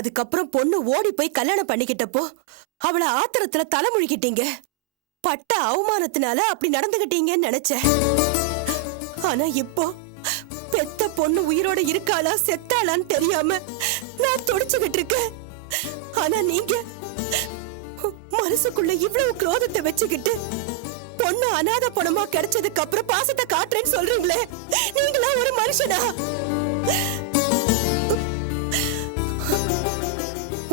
அதுக்கப்புறம் பொண்ணு ஓடி போய் கல்யாணம் பண்ணிக்கிட்டப்போ அவளை ஆத்திரத்துல தலைமுழுகிட்டீங்க. பட்ட அவமானத்தினால அப்படி நடந்துகிட்டீங்கன்னு நினைச்சேன். ஆனா இப்போ பெத்த பொண்ணு உயிரோட இருக்காளா செத்தாளான்னு தெரியாம நான் துடிச்சுக்கிட்டு இருக்கேன். ஆனா நீங்க மனசுக்குள்ள இவ்வளவு குரோதத்தை வச்சுக்கிட்டு பொண்ணு அநாத பணமா கிடைச்சதுக்கு அப்புறம் பாசத்தை காட்டுறேன்னு சொல்றீங்களே, நீங்களா ஒரு மனுஷனா?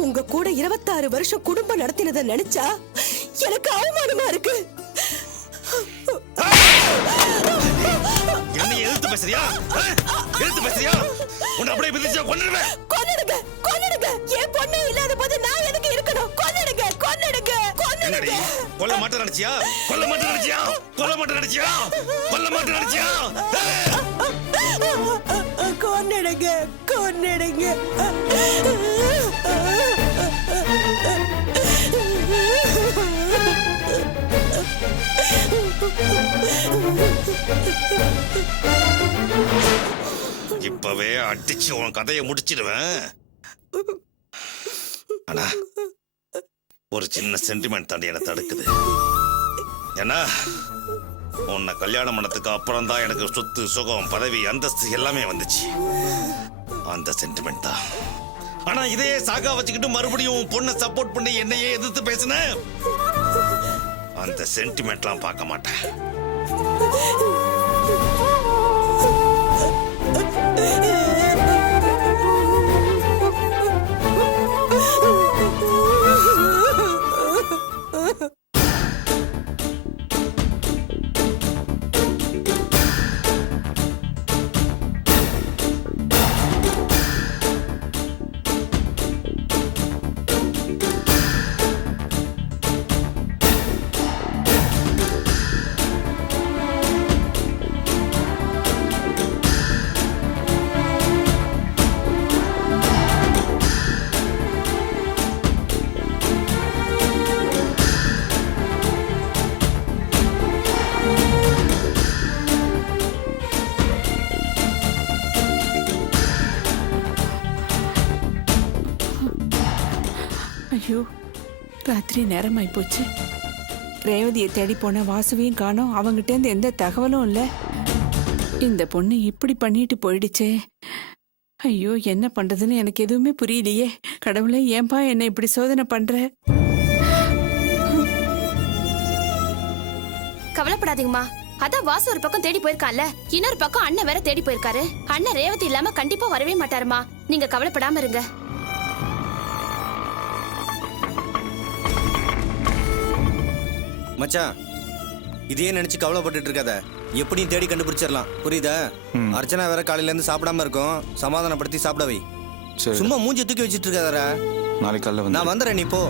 உங்க கூட 26 வருஷம் குடும்பம் நடத்தினதை நினைச்சா எனக்கு அவமானமா இருக்கு. என்ன எதிர்த்து பேசுறியா? எதிர்த்து பேசுறியா? உன்னை அப்படியே பிதிச்சா கொன்னுடுவேன். கொன்னுடுங்க, கொன்னுடுங்க. என் பொண்ணே இல்லாத போது நான் எதுக்கு இருக்கணும்? கொன்னுடுங்க, கொன்னுடுங்க, கொன்னுடுங்க. கொல்ல மாட்டேன் நினைச்சியா? கொல்ல மாட்டேன் நினைச்சியா? கொல்ல மாட்டேன் நினைச்சியா? கொல்ல மாட்டேன் நினைச்சியா? கொன்னுடுங்க, கொன்னுடுங்க. இப்பவே அடிச்சு உன் கதையை முடிச்சிடுவேன். ஆனா ஒரு சின்ன சென்டிமெண்ட் தாண்டி என்ன தடுக்குது. ஏன்னா உன்னை கல்யாணம் பண்ணதுக்கு அப்புறம் தான் எனக்கு சொத்து சுகம் பதவி அந்தஸ்து எல்லாமே வந்துச்சு. அந்த சென்டிமெண்ட் தான். ஆனா இதே சாகா வச்சுக்கிட்டு மறுபடியும் பொண்ணை சப்போர்ட் பண்ணி என்னையே எதிர்த்து பேசின அந்த சென்டிமெண்ட்லாம் பார்க்க மாட்டேன். ஐயோ, ராத்திரி நேரமாயி போச்சு. ரேவதியை தேடி போன வாசுவையும் காணோம். அவங்கிட்ட இருந்து எந்த தகவலும் இல்ல. இந்த பொண்ணு இப்படி பண்ணிட்டு போயிடுச்சே. ஐயோ, என்ன பண்றதுன்னு எனக்கு எதுவுமே புரியலையே. கடவுளே, ஏன்பா என்ன இப்படி சோதனை பண்ற? கவலைப்படாதீங்கம்மா. அதான் வாசு ஒரு பக்கம் தேடி போயிருக்கான்ல, இன்னொரு பக்கம் அண்ணன் வேற தேடி போயிருக்காரு. அண்ணன் ரேவதி இல்லாம கண்டிப்பா வரவே மாட்டாருமா. நீங்க கவலைப்படாம இருங்க. மச்சான், இதையே நினைச்சு கவலைப்பட்டு இருக்காத. எப்படியும் தேடி கண்டுபிடிச்சிடலாம், புரியுதா? அர்ச்சனா வேற காலையில இருந்து சாப்பிடாம இருக்கும். சமாதானப்படுத்தி சாப்பிட வை. சும்மா மூஞ்சி தூக்கி வச்சிட்டு இருக்காதரா. நாளைக்கு காலைல நான் வந்துடுறேன், நீ போ.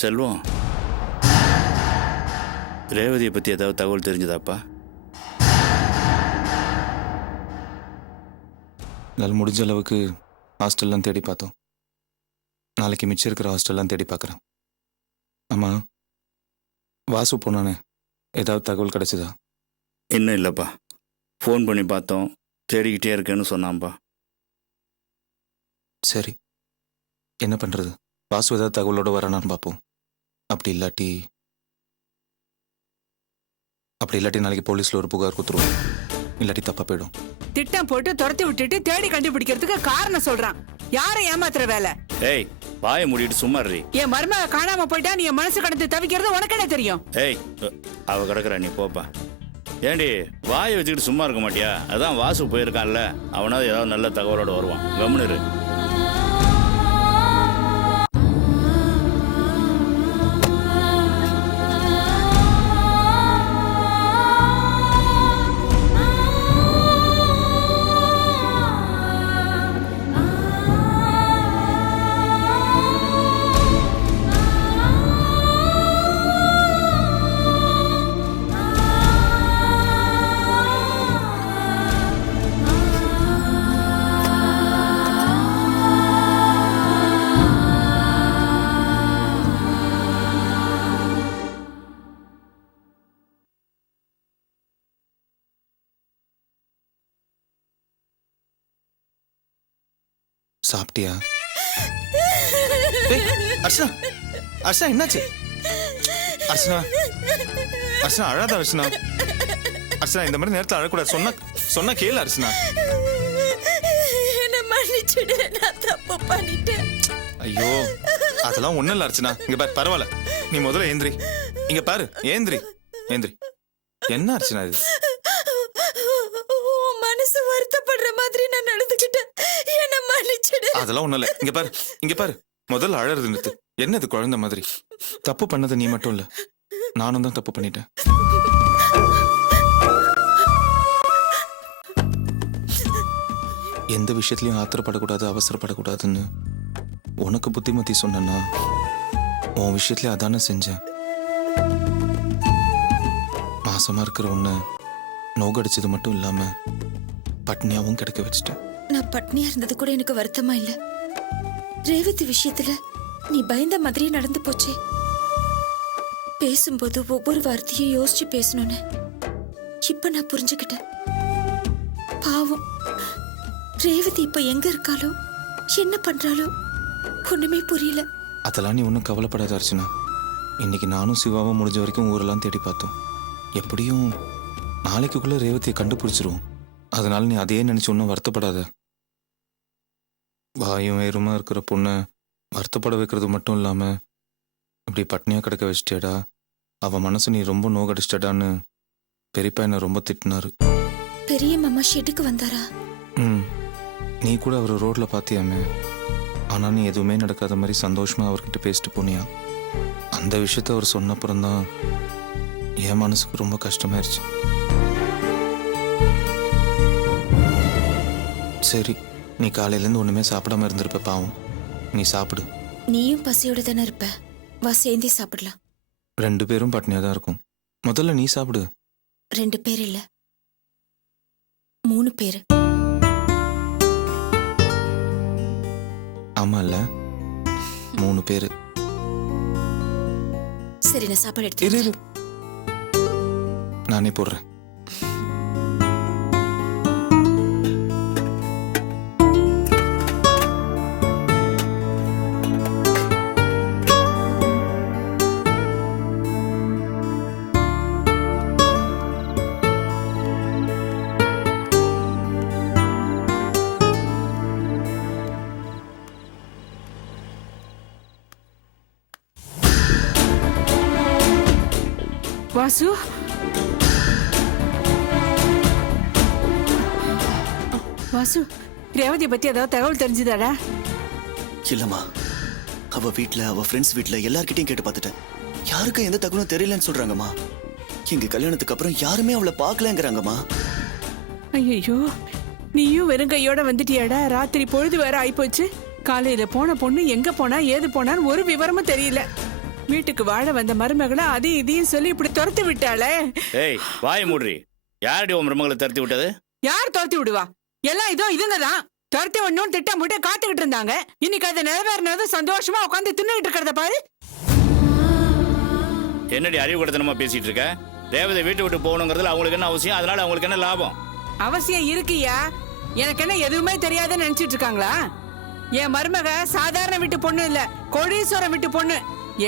செல்வம், ரேவதியை பற்றி ஏதாவது தகவல் தெரிஞ்சதாப்பா? என்னால் முடிஞ்ச அளவுக்கு ஹாஸ்டல்லாம் தேடி பார்த்தோம். நாளைக்கு மிச்சம் இருக்கிற ஹாஸ்டல்லாம் தேடி பார்க்குறேன். ஆமாம், வாசு போனானே, ஏதாவது தகவல் கிடைச்சதா? இன்னும் இல்லைப்பா. ஃபோன் பண்ணி பார்த்தோம், தேடிக்கிட்டே இருக்கேன்னு சொன்னான்ப்பா. சரி, என்ன பண்ணுறது? வாசு ஏதாவது தகவலோட வரானான்னு பார்ப்போம். அப்படி இல்லாட்டி நாளைக்கு போலீஸில் ஒரு புகார் கொடுத்துருவோம். இல்லாட்டி தப்பா போயிடும். திட்டம் போட்டு துரத்தி விட்டுட்டு தேடி கண்டுபிடிக்கிறதுக்கு காரணம் சொல்றான். யாரை ஏமாத்துற வேலை? ஏய், வாயை மூடிட்டு சும்மா இரு. என் மருமக காணாம போயிட்டா நீ என் மனசு கடந்து தவிக்கிறது உனக்கு என்ன தெரியும்? ஏய், அவ கிடக்குறா, நீ போப்பா. ஏண்டி வாயை வச்சுக்கிட்டு சும்மா இருக்க மாட்டியா? அதான் வாசு போயிருக்கான்ல, அவனாவது ஏதாவது நல்ல தகவலோட வருவான். கம்முனு இரு. சாப்பிட்டியா? ஏய், அர்ச்சனா அர்ச்சனா என்னாச்சு? அர்ச்சனா அர்ச்சனா அழாத அர்ச்சனா. அர்ச்சனா இந்த மாதிரி நேரத்தில் அழக்கூடாது. சொன்னா கேளு அர்ச்சனா. என்ன மன்னிச்சிடு, நான் தப்பு பண்ணிட்டேன். ஐயோ அதெல்லாம் ஒண்ணும் இல்ல அர்ச்சனா. இங்க பாரு, பரவாயில்ல, நீ முதல்ல ஏந்திரி. இங்க பாரு, ஏந்திரி. என்ன அர்ச்சனா இது? உன் மனசு வருத்தப்படுற மாதிரி நான் நடந்துக்கிட்டேன், என்ன மன்னிச்சிடு. அதெல்லாம் ஒண்ணும் இல்ல. இங்க பாரு முதல்ல அழறது நிறுத்து. என்னது குழந்தை மாதிரி? தப்பு பண்ணது நீ மட்டும் இல்ல, நானும் தான் தப்பு பண்ணிட்டேன். எந்த விஷயத்துலயும் ஆத்திரப்படக்கூடாது, அவசரப்படக்கூடாதுன்னு உனக்கு புத்திமதி சொன்னா உன் விஷயத்துல அதானே செஞ்சேன். மாசமா இருக்கிற உன்னை நோகடிச்சது மட்டும் இல்லாம பட்னியாவும் கிடக்க வச்சுட்டேன். நான் பட்னியா இருந்தது கூட எனக்கு வருத்தமா இல்ல. ரேவதி விஷயத்துல நீ பயந்த மாதிரியே நடந்து போச்சே. பேசும்போது ஒவ்வொரு வார்த்தையும் யோசிச்சு பேசணும்னு இப்ப நான் புரிஞ்சுக்கிட்டேன். பாவம் ரேவதி இப்ப எங்க இருக்காளோ, என்ன பண்றாளோ ஒண்ணுமே புரியல. அதெல்லாம் நீ ஒன்றும் கவலைப்படாத அர்ச்சனா. இன்னைக்கு நானும் சிவாவும் முடிஞ்ச வரைக்கும் ஊரெல்லாம் தேடி பார்த்தோம். எப்படியும் நாளைக்குள்ள ரேவதியை கண்டுபிடிச்சிருவோம். அதனால நீ அதையே நினைச்சு ஒன்றும் வருத்தப்படாத. வாயும் வேறுமா இருக்கிற பொண்ணை வருத்தப்பட வைக்கிறது மட்டும் இல்லாம இப்படி பட்னியா கிடக்க வச்சிட்டேடா, அவ மனசு நீ ரொம்ப நோகடிச்சிட்டடான்னு பெரியப்பா என்ன ரொம்ப திட்டினாரு. பெரிய மாமா ஷெட்டுக்கு வந்தாரா? நீ கூட அவரை ரோட்ல பாத்தியாமே. ஆனா நீ எதுவுமே நடக்காத மாதிரி சந்தோஷமா அவர்கிட்ட பேசிட்டு போனியா. அந்த விஷயத்த அவர் சொன்னப்புறம்தான் என் மனசுக்கு ரொம்ப கஷ்டமாயிருச்சு. சரி, நீ காலையிலேருந்து ஒண்ணுமே சாப்பிடாம இருந்திருப்ப. பாவம், நீ சாப்பிடு. நீயும் பசியோட தானே இருப்ப, வா சேர்ந்தே சாப்பிடலாம். 2 பேரும் பட்னியா தான் இருக்கும். முதல்ல நீ சாப்பிடு. 2 பேர் இல்ல, 3 பேரு. ஆமா இல்ல, 3 பேரு. சரி, நான் சாப்பாடு இரு எடுத்து இரு. நானே போடுறேன். வாசு, வாசு, ரேவதியை பத்தி ஏதாவது தகவல் தெரிஞ்சுதாடா? இல்லம்மா, அவ வீட்ல, அவ ஃப்ரெண்ட்ஸ் வீட்ல எல்லார்கிட்டயும் கேட்டு பார்த்துட்டேன். யாருக்கும் எந்த தகவலும் தெரியலன்னு சொல்றாங்கம்மா. எங்க கல்யாணத்துக்கு அப்புறம் யாருமே அவளை பார்க்கலங்கிறாங்கம்மா. ஐயோ, நீயும் வெறும் கையோட வந்துட்டியாடா? ராத்திரி பொழுது வேற ஆயிப்போச்சு. காலையில போன பொண்ணு எங்க போனா ஏது போனான்னு ஒரு விவரமும் தெரியல. வீட்டுக்கு வாழ வந்த மருமகளை அதையும் இதையும் சொல்லி இப்படி துரத்து விட்டாளே. ஏய், வாயை மூடுறி. யாரடி உன் மருமகளை துரத்தி விட்டது? யார் துரத்தி விடுவா? எல்லாம் இதோ இதுங்கதான் துரத்தி ஒண்ணும் திட்டம் போட்டு காத்துக்கிட்டு இருந்தாங்க. இன்னைக்கு அதை நிறைவேறினதும் சந்தோஷமா உட்காந்து தின்னுகிட்டு இருக்கிறத பாரு. என்னடி அறிவு கொடுத்தனமா பேசிட்டு இருக்க? ரேவதி வீட்டு விட்டு போகணுங்கிறதுல அவங்களுக்கு என்ன அவசியம்? அதனால அவங்களுக்கு என்ன லாபம்? அவசியம் இருக்குயா. எனக்கு என்ன எதுவுமே தெரியாதுன்னு நினைச்சிட்டு இருக்காங்களா? என் மருமக சாதாரண வீட்டு பொண்ணு இல்ல, கோடீஸ்வரம் வீட்டு பொண்ணு.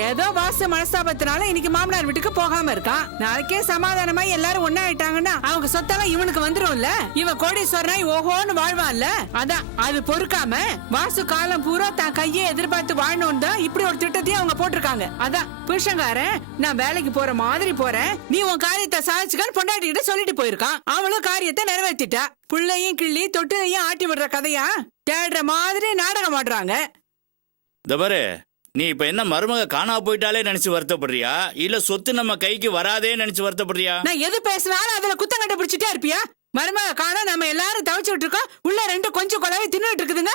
ஏதோ வாச மனஸ்தாபத்தினால இன்னைக்கு மாமனார் வீட்டுக்கு போகாம இருக்கான். நாளைக்கே சமாதானமா எல்லாரும் ஒன்னாயிட்டாங்கன்னா அவங்க சொத்தெல்லாம் இவனுக்கு வந்துரும்ல. இவன் கோடீஸ்வரனாய் ஓஹோன்னு வாழ்வான்ல. அதான் அது பொறுக்காம வாசு காலம் பூரா தான் கையை எதிர்பார்த்து வாழணும் தான் இப்படி ஒரு திட்டத்தையும் அவங்க போட்டிருக்காங்க. அதான் புருஷங்காரன், நான் வேலைக்கு போற மாதிரி போறேன், நீ உன் காரியத்தை சாதிச்சுக்கான்னு பொண்டாட்டிக்கிட்ட சொல்லிட்டு போயிருக்கான். அவளும் காரியத்தை நிறைவேற்றிட்டா. புள்ளையும் கிள்ளி தொட்டிலையும் ஆட்டி விடுற கதையா தேடுற மாதிரி நாடகம் ஆடுறாங்க. இந்த பாரு, நீ இப்ப என்ன மருமக காணா போயிட்டாலே நினைச்சு வருத்தப்படுறியா, இல்ல சொத்து நம்ம கைக்கு வராதே நினைச்சு வருத்தப்படுறியா? நான் எது பேசினாலும் அதுல குத்தம் கண்டுபிடிச்சிட்டே இருப்பியா? மருமக காணா நம்ம எல்லாரும் தவிச்சுட்டு இருக்கோம், உள்ள 2 கொஞ்சம் கொலவை தின்னுட்டு இருக்குதுங்க.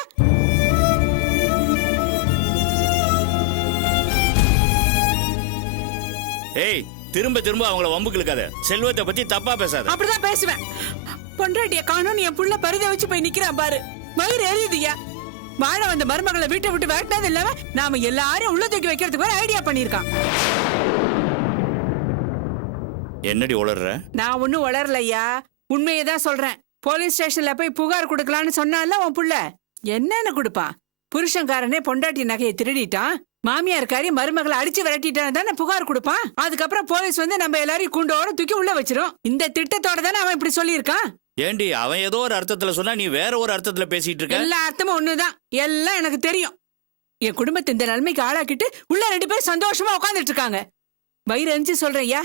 ஏய், திரும்ப திரும்ப அவங்கள வம்புக்கு இழுக்காத. செல்வத்தை பத்தி தப்பா பேசாத. அப்படிதான் பேசுவேன். பொண்டாட்டிய காணும் என் புள்ள பரித வச்சு போய் நிக்கிறான் பாரு. வயிறு எரியுதுயா. வாழ வந்த மருமகளை வீட்டை விட்டு விரட்டினது இல்லாம நாம எல்லாரும் உள்ள தூக்கி வைக்கிறதுக்கு ஒரு ஐடியா பண்ணிருக்கான். என்னடி உளர்ற? நான் ஒண்ணும் உளரலையா, உண்மையதான் சொல்றேன். போலீஸ் ஸ்டேஷன்ல போய் புகார் கொடுக்கலான்னு சொன்னால உன் புள்ள. என்னன்னு கொடுப்பான்? புருஷன்காரனே பொண்டாட்டி நகையை திருடிட்டான், மாமியார்காரி மருமகளை அடிச்சு விரட்டிட்டான்னு தானே புகார் கொடுப்பான். அதுக்கப்புறம் போலீஸ் வந்து நம்ம எல்லாரையும் குண்டோட தூக்கி உள்ள வச்சிரும். இந்த திட்டத்தோட தானே அவன் இப்படி சொல்லியிருக்கான். ஏண்டி அவன் ஏதோ ஒரு அர்த்தத்துல சொன்னா நீ வேற ஒரு அர்த்தத்துல பேசிட்டு இருக்க. எல்லா அர்த்தமும் ஒண்ணுதான், எல்லாம் எனக்கு தெரியும். என் குடும்பத்தை இந்த நிலைமைக்கு ஆளாக்கிட்டு உள்ள 2 பேரும் சந்தோஷமா உட்காந்துட்டு இருக்காங்க. வயிறு எரிஞ்சு சொல்றேன் ஐயா,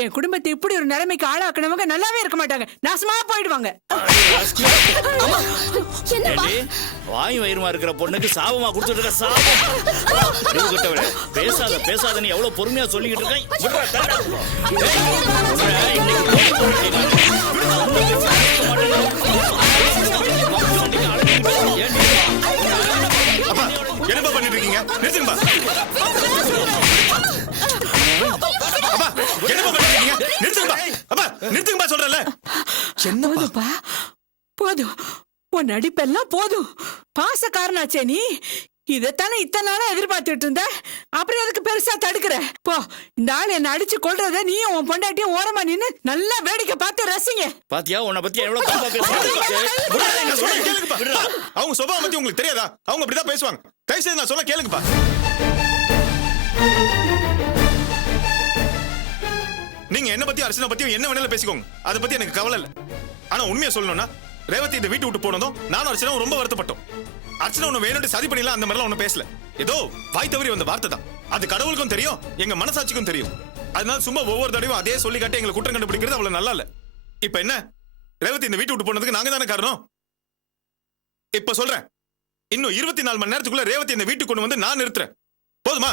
என் குடும்பத்தை இப்படி ஒரு நிலைமைக்கு ஆளாக்குனவங்க நல்லாவே இருக்க மாட்டாங்க, நாசமா போயிடுவாங்க. ஏண்டி, வாய் வயிறுமா இருக்கிற பொண்ணுக்கு சாபமா கொடுத்துட்டு இருக்க சாபம். அறிவு கெட்டவளே, பேசாத பேசாத நீ எவ்வளவு பொறுமையா சொல்லிக்கிட்டு இருக்க. விட்றா, தரடா. ஏய், இன்னைக்கு அப்பா என்னப்பா பண்ணிட்டு இருக்கீங்க? நிறுத்துங்கப்பா. அப்பா என்னப்பா பண்ணிட்டு இருக்கீங்க? நிறுத்துங்கப்பா. அப்பா நிறுத்துங்கப்பா சொல்றேன்ல. போதும்பா, போதும். உன் நடிப்பெல்லாம் போதும். பாசக்காரனாச்சே நீ. இதைத்தானே இத்தனை நாளா எதிர்பார்த்துட்டு இருந்த. அப்புறம் எதுக்கு பெருசா தடுக்கிற? போ, இந்த ஆள் என்ன அடிச்சு கொள்றத நீயும் உன் பொண்டாட்டியும் ஓரமா நின்னு நல்லா வேடிக்கை பார்த்து ரசிங்க. பாத்தியா உன்னை பத்தி எவ்வளவு தப்பா கேளுங்கப்பா. அவங்க சுபாவம் பத்தி உங்களுக்கு தெரியாதா? அவங்க அப்படிதான் பேசுவாங்க. தயவு செய்து நான் சொல்ல கேளுங்கப்பா. நீங்க என்ன பத்தி அர்ச்சனா பத்தியும் என்ன வேணாலும் பேசிக்கோங்க, அதை பத்தி எனக்கு கவலை இல்ல. ஆனா உண்மையா சொல்லணும்னா ரேவதி இந்த வீட்டு விட்டு போனதும் நானும் அர்ச்சனாவும் ரொம்ப வருத்தப்பட்டோம். அர்ச்சனா ஒண்ணு வேணும்னு சதி பண்ணிடலாம் அந்த மாதிரிலாம் ஒன்னும் பேசல. ஏதோ வாய் தவறி வந்த வார்த்தை தான். அது கடவுளுக்கும் தெரியும், எங்க மனசாட்சிக்கும் தெரியும். அதனால சும்மா ஒவ்வொரு தடவையும் அதே சொல்லி காட்டி எங்களை குற்றம் கண்டுபிடிக்கிறது அவ்வளவு நல்லா இல்ல. இப்ப என்ன, ரேவதி இந்த வீட்டு விட்டு போனதுக்கு நாங்க தானே காரணம். இப்ப சொல்றேன், இன்னும் 24 மணி நேரத்துக்குள்ள ரேவதி இந்த வீட்டுக்கு கொண்டு வந்து நான் நிறுத்துறேன். போதுமா?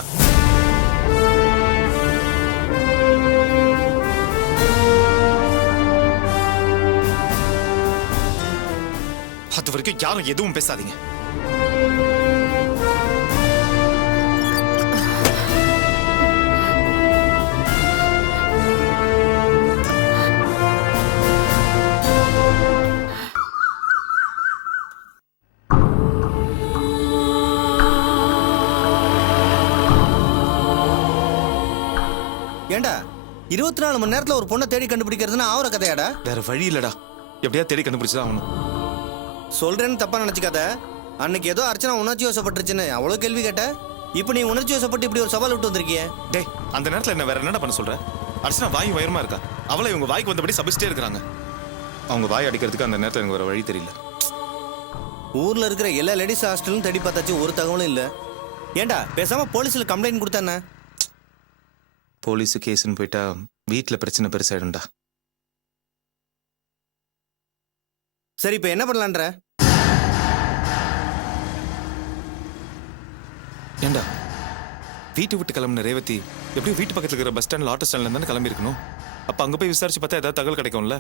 அது வரைக்கும் யாரும் எதுவும் பேசாதீங்க. ஏண்டா 24 மணி நேரத்துல ஒரு பொண்ணை தேடி கண்டுபிடிக்கிறதுன்னா ஆவற கதையாடா? வேற வழி இல்லடா, எப்படியா தேடி கண்டுபிடிச்சுதான் ஆகணும். சொல்றேன்னு தப்பா நினைச்சுக்காத. அன்னைக்கு ஏதோ அர்ச்சனா உணர்ச்சி வசப்பட்டுருச்சுன்னு அவ்வளவு கேள்வி கேட்ட. இப்ப நீ உணர்ச்சி வசப்பட்டு இப்படி ஒரு சவால் விட்டு வந்திருக்கிய. டேய், அந்த நேரத்துல என்ன வேற என்னடா பண்ண சொல்ற? அர்ச்சனா வாய் வயமா இருக்கா, அவளை இவங்க வாய்க்கு வந்தபடி சபிச்சிட்டே இருக்காங்க. அவங்க வாய் அடிக்கிறதுக்கு அந்த நேரத்தில் எனக்கு வேற வழி தெரியல. ஊர்ல இருக்கிற எல்லா லேடிஸ் ஹாஸ்டலும் தேடி பார்த்தாச்சு, ஒரு தகவலும் இல்ல. ஏண்டா பேசாம போலீஸ்ல கம்ப்ளைண்ட் கொடுத்தானே? போலீஸு கேஸ்ன்னு போயிட்டா வீட்டில் பிரச்சனை பெருசாயிடும்டா. சரி, இப்ப என்ன பண்ணலான்ற? ஏண்டா வீட்டை விட்டு கிளம்புன ரேவதி எப்படியும் வீட்டு பக்கத்துல இருக்கிற பஸ் ஸ்டாண்ட்ல ஆட்டோ ஸ்டாண்ட்ல இருந்தானே கிளம்பி இருக்கணும். அப்ப அங்க போய் விசாரிச்சு பார்த்தா ஏதாவது தகவல் கிடைக்கும்ல.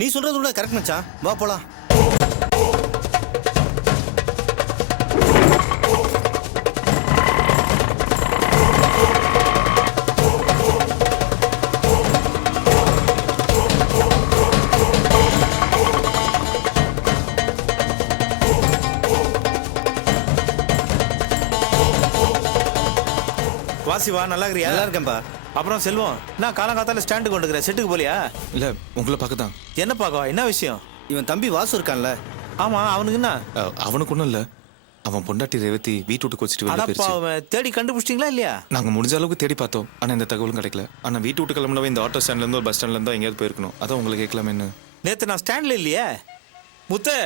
நீ சொல்றது கூட கரெக்ட் மச்சான், வா போலாம். வாசிவா, நல்லா இருக்கிறியா? நல்லா இருக்கேன்பா. அப்புறம் செல்வம், நான் காலங்காத்தால ஸ்டாண்டு கொண்டு இருக்கிறேன், செட்டுக்கு போலியா? இல்ல, உங்களை பார்க்க தான். என்ன பார்க்கவா? என்ன விஷயம்? இவன் தம்பி வாசு இருக்கான்ல? ஆமா, அவனுக்கு என்ன? அவனுக்கு ஒன்றும் இல்லை, அவன் பொண்டாட்டி ரேவதி வீட்டு விட்டு கொச்சிட்டு வெளியே அடப்பா, போயிருச்சு. அவன் தேடி கண்டுபிடிச்சிங்களா இல்லையா? நாங்க முடிஞ்ச அளவுக்கு தேடி பார்த்தோம், ஆனா எந்த தகவலும் கிடைக்கல. ஆனா வீட்டு விட்டு கிளம்புனவே இந்த ஆட்டோ ஸ்டாண்ட்ல இருந்து ஒரு பஸ் ஸ்டாண்ட்ல இருந்தா எங்கேயாவது போயிருக்கணும். அதான் உங்களை கேட்கலாமே. என்ன நேத்து நான் ஸ்டாண்ட்ல இல்லையே. முத்து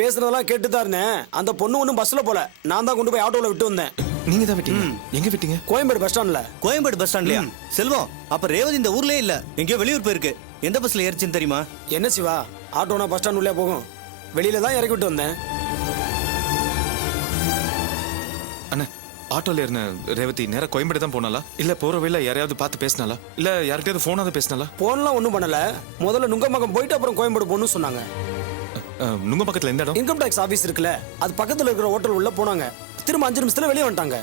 பேசுறதெல்லாம் கேட்டு தான் இருந்தேன். அந்த பொண்ணு ஒன்றும் பஸ்ல போல, நான் தான் கொண்டு போய் ஆட்டோல விட்டு வந்தேன். நீங்க தான் விட்டீங்க? எங்க விட்டீங்க? கோயம்பேடு பஸ் ஸ்டாண்ட்ல. கோயம்பேடு பஸ் ஸ்டாண்ட்லயா? செல்வம், அப்ப ரேவதி இந்த ஊர்லயே இல்ல, எங்கேயோ வெளியூர் போயிருக்கு. எந்த பஸ்ல ஏறிச்சுன்னு தெரியுமா? என்ன சிவா, ஆட்டோனா பஸ் ஸ்டாண்ட் உள்ளே போகும், வெளியில தான் இறக்கி விட்டு வந்தேன். அண்ணா, ஆட்டோல இருந்த ரேவதி நேரா கோயம்பேடு தான் போனாலா, இல்ல போற வழியில யாரையாவது பார்த்து பேசினாலா, இல்ல யார்கிட்டயாவது போனாவது பேசினாலா? போன்லாம் ஒன்றும் பண்ணல. முதல்ல நுங்கம்பாக்கம் போயிட்டு அப்புறம் கோயம்பேடு போகணும்னு சொன்னாங்க. நுங்க பக்கத்துல எந்த இடம்? இன்கம் டாக்ஸ் ஆபீஸ் இருக்குல்ல, அது பக்கத்துல இருக்கிற ஹோட்டல் உள்ள போனாங்க. திரும்ப 5 நிமிஷத்துல வெளியே வந்துட்டாங்க.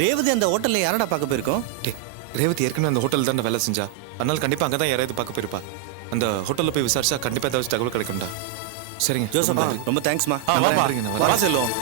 ரேவதி அந்த ஹோட்டல்ல யாரடா பார்க்க போயிருக்கோம்? ரேவதி ஏற்கனவே அந்த ஹோட்டல் தான் வேலை செஞ்சா, அதனால கண்டிப்பா அங்கதான் யாராவது பார்க்க போயிருப்பா. அந்த ஹோட்டல்ல போய் விசாரிச்சா கண்டிப்பா ஏதாவது தகவல் கிடைக்கும்டா. சரிங்க ஜோசப்பா, ரொம்ப தேங்க்ஸ்மா. வா செல்வம்.